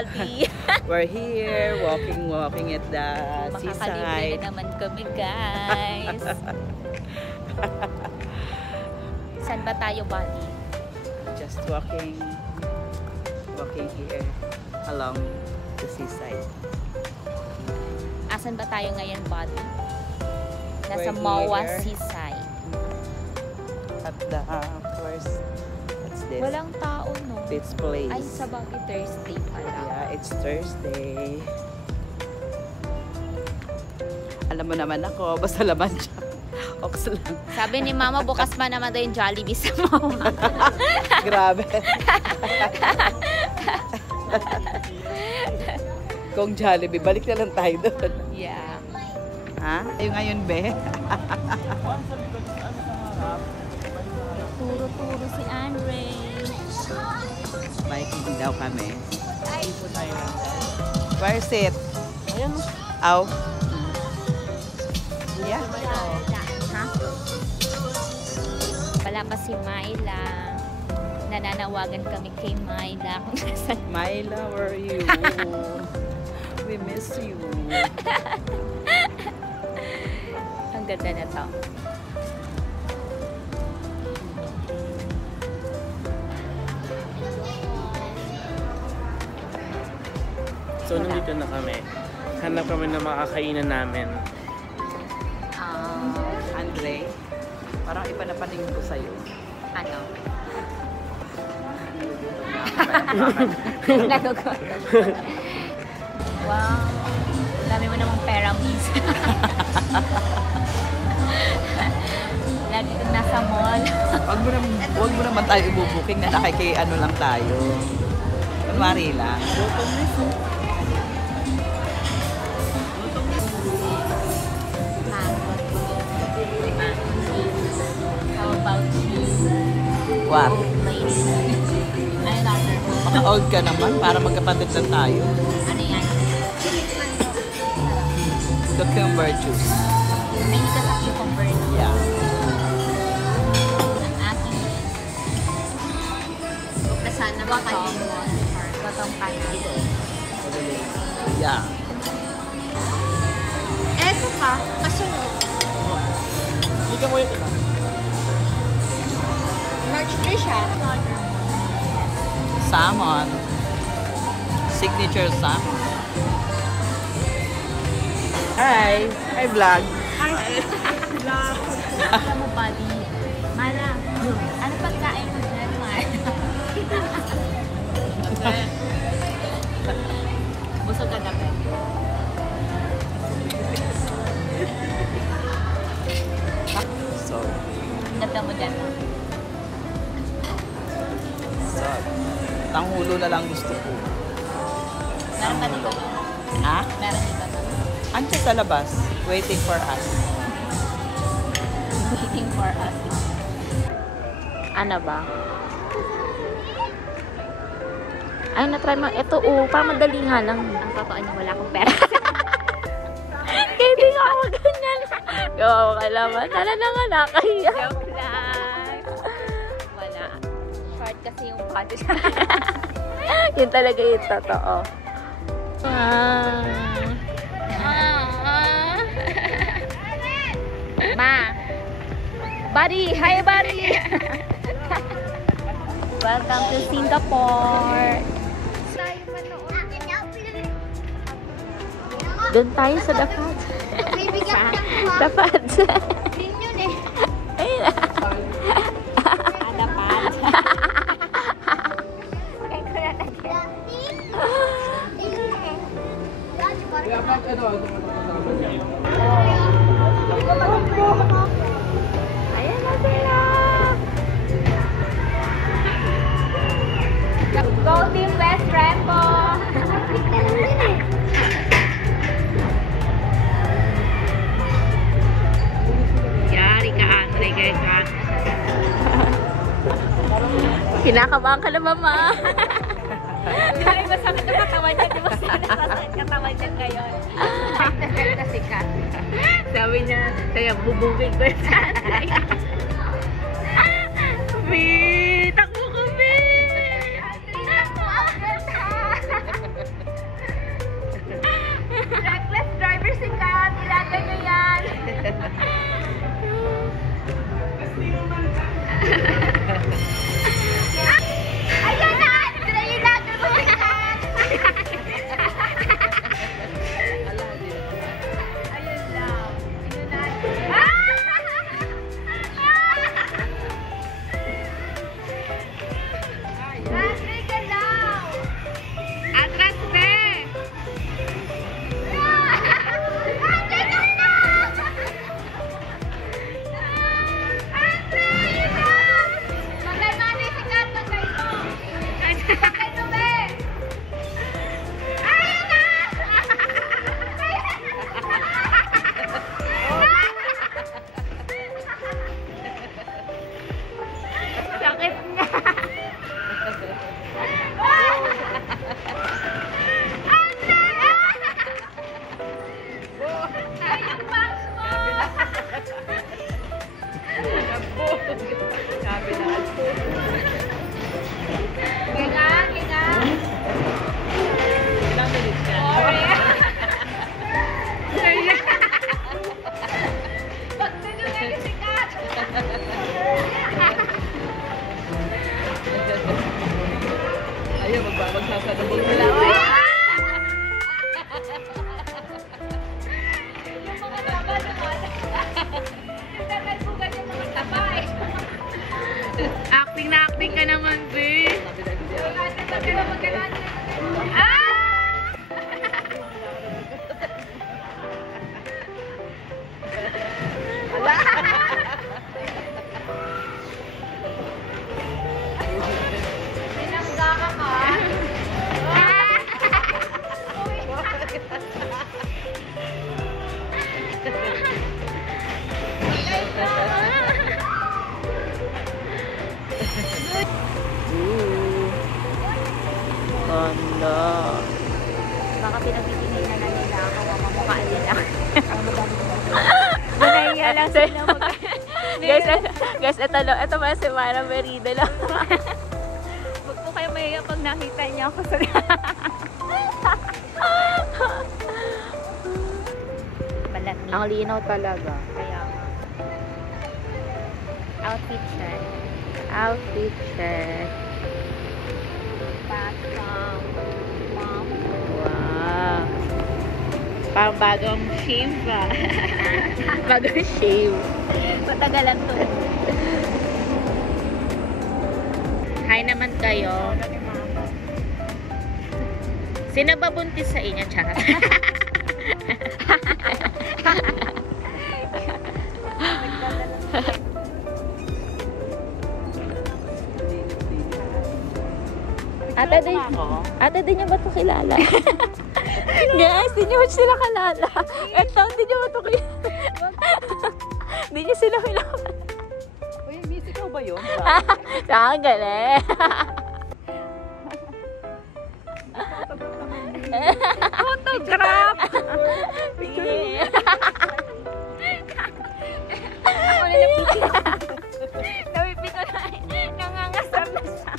Bali. We're here, walking at the seaside. Makakalibre na naman kami, guys. Saan ba tayo, Bali? Just walking here along the seaside. Asan ba tayo ngayon, Bali? Nasa We're Mawa here. Seaside. At the first, what's this? Walang tao, no? This place. Ay, sa bagay Thursday pala. Yeah, it's Thursday. Alam mo naman ako, basta laman siya. Ox lang. Sabi ni Mama, bukas pa naman daw yung Jollibee sa Mawa. Grabe. Kung Jollibee, balik na lang tayo doon. Yeah. Ha? Yung ngayon, be? Turo-turo si Andre. Biking daw kami. Where's it? Ayun. Aw. Yeah. Ha? Wala pa si Myla. Nananawagan kami kay Myla kung nasan. Myla, where are you? We miss you. Ang ganda na to. So, nandito na kami. Hanap kami na makakainan namin. Andre, parang iba na paningin ko sa'yo. Ano? Nagugutom. Wow. Dami mo namang pera, miss. Lagi kang nasa mall. Wag mo naman tayo ibubuking na ano lang tayo. Kunwari lang. How about you? What? Lady. Ano natin? Baka old ka naman para magkapatid lang tayo. Ano yan? Cucumber juice. Ay, hindi ka sa cucumber. Yeah. Ang aking bukasan na bottom candy. Yeah. Eto pa, kasunod. Hindi ka mo yun. March 3 siya. Salmon. Signature salmon. Hi! Hi, vlog! Hi! Vlog! Alam mo, buddy. Mala, ano pagkain mo dyan, Mala? Busog ka na, Ben. So, Ganda mo dyan. tanghulo na lang gusto ko. Meron pa dito. Ha? Meron dito. Andiyan sa labas. Waiting for us. Waiting for us. Ano ba? Ay, na-try mo. Ito, parang madali nga lang. Ang totoo niya, wala akong pera. Kaya hindi nga ako ganyan. Gawa ka naman. Sana na nga nakahiya. Joke lang. Wala. Short kasi yung budget. Yun talaga yung totoo. Ma. Buddy. Hi, buddy. Welcome to Singapore. Doon tayo sa dapat. Dapat. Ayun na. Dapat. Ayan na sila. Go Team West Rambo. Yari ka, Andre, ka. Kinakabahan ka na, Mama. Ay, masakit ang katawan niya. Di ba sinasakit katawan niya ngayon? Kasi ka. Sabi niya, kaya bubugin ko sa Andre. Takbo ko, Ayun, magsasalubong sila. Acting na acting ka naman, be. Ganda. Baka pinagtitingin na nila ako, mamamukhaan nila. Manaya lang sila mag- Guys, ito ba si Mara Merida lang. Huwag po kayo mahiya pag nakita niya ako sa... Malamig. Ang linaw talaga. Kaya nga. Outfit check. Outfit check. Batang. Mom. Wow. Pang bagong shave ba? Bagong shave. Matagalan to. Hi naman kayo. Sino ba buntis sa inyo? Charot. Ate din niyo ba ito kilala? Guys, di niyo ba sila kilala? Ito, di niyo ba ito kilala? Di niyo sila kilala. Uy, miss, ikaw ba yun? Saan galing? Photograph! Sige. Ako na napipig. Napipig ko na. Nangangasar na siya.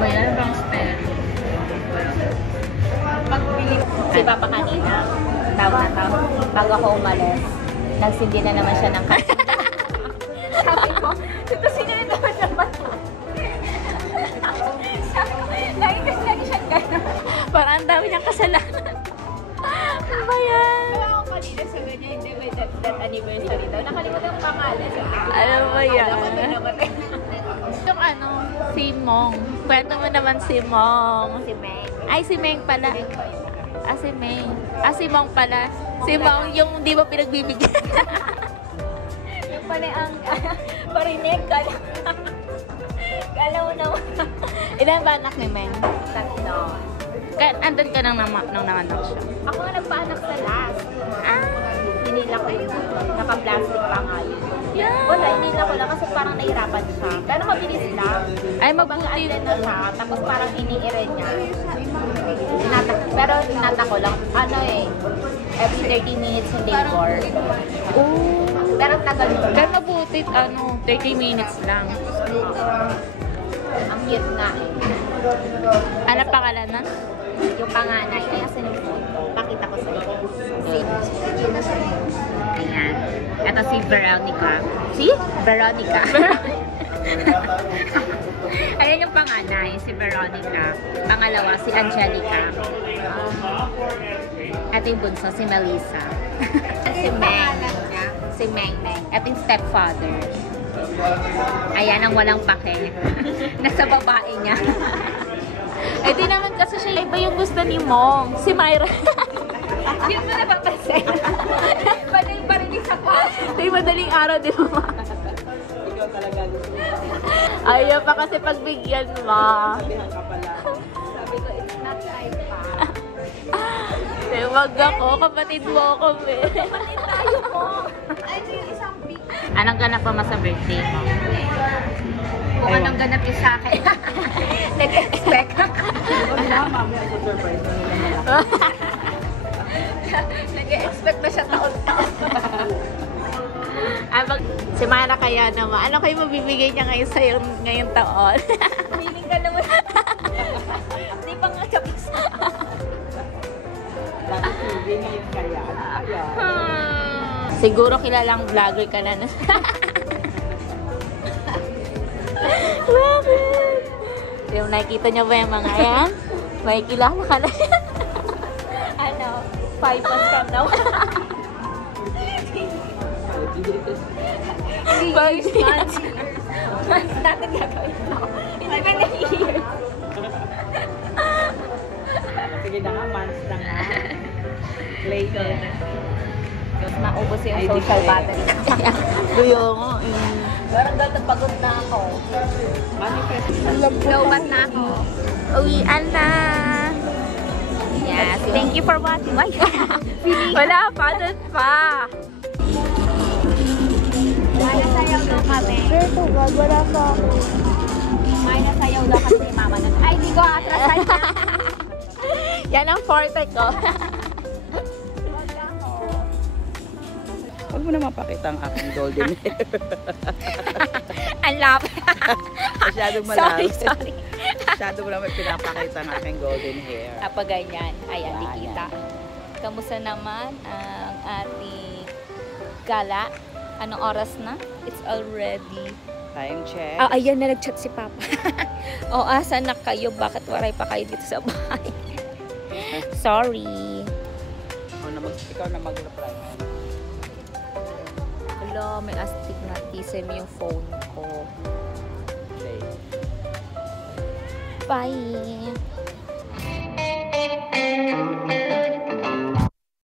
Bayan bang spell? Si Papa kanina, tawag na tawag. Bago ako umalis, nagsindi na naman siya ng kasi. Sabi ko, ito sinunod naman naman. Lagi siya gano'n. Parang ang dami niyang kasalanan. Ano ba yan? Kaya ako kanina sa ganyan, hindi may that anniversary daw. Nakalimutan yung pangalan. Ano ba yan? Yung ano, si Mong. Kwento mo naman si Mong. Si Meng. Ay, si Meng pala. Ah, si Meng. Ah, si Mong pala. Si Mong, yung di ba pinagbibigyan? Yung pala ang parinig ka lang. Kala mo naman. Ilan ba anak ni Meng? Tatlo. Andun ka nang nanganak siya? Ako nga nagpaanak sa last. Ah! Hinila ko yun. Naka-plastic pa nga yun. Yeah. Wala, hinila ko lang kasi parang nahirapan siya. Pero mabilis lang. Ay, mabuti na siya. Tapos parang iniire niya. Pero tinata ko lang. Ano eh, every 30 minutes yung labor. Oh. Pero tagal mo. Pero mabuti, 30 minutes lang. Ang cute nga eh. Ano pangalan na? Yung panganay. Kaya sinipon. Pakita ko sa iyo. Ayan. Ito si Veronica. Si? Veronica. Ayan yung panganay, si Veronica. Pangalawa, si Angelica. Ito yung bunso, si Melissa. Si Meng. Si Meng. Ito yung stepfather. Ayan ang walang pake. Nasa babae niya. Eh di naman kasi siya iba yung gusto ni Mong. Si Myra. Hindi mo napapansin. Madaling parinig sa kwa. Di madaling araw, di ba? Ikaw talaga gusto. Ayaw pa kasi pagbigyan mo. Sabihan ka pala. Sabi ko, it's not time pa. Wag ako, kapatid mo ako, be. Kapatid tayo po. Ay, yung isang big. Anong ganap pa sa birthday mo? Kung anong ganap yung sa akin. Nag-expect. Huwag na, mamaya ko surprise na nila malaki. Nag-expect na siya taon-taon. Si Mara kaya naman, ano kayo mabibigay niya ngayon sa'yo ngayong taon? Feeling ka naman. Hindi pa nga tapos. Sige, ngayon kaya. Kaya. Siguro kilalang vlogger ka na. Bakit? Yung nakikita niyo ba yung mga yan? May kilala ka na yan. Ano? 5 months from now. Months natin gagawin ito. Hindi ba na-years? Sige na nga, months na nga. Later. Tapos maubos yung Ay, social di- battery. Kaya nga, Parang ganda pagod na ako. manifest. Lobat na ako. Uwian na. Yes. Thank you for watching. Why? Wala pa. Doon pa. May nasayaw daw kami. Pero wala pa ako. May nasayaw daw kasi ni mama nun. Ay, di ko atrasan niya. Yan ang forte ko. Huwag mo na mapakita ang aking golden hair. Ang lap. Masyadong malaki. Sorry. Masyado mo naman pinapakita ang aking golden hair. Kapag ganyan. Ayan, Ayan. dikita. Kamusta naman ang ating gala? Anong oras na? It's already... Time check. Ah, ayan na nag-chat si Papa. O, asa na kayo? Bakit waray pa kayo dito sa bahay? Sorry. Ikaw na mag-reply. Hello, may astigmatism yung phone ko. Okay. Bye!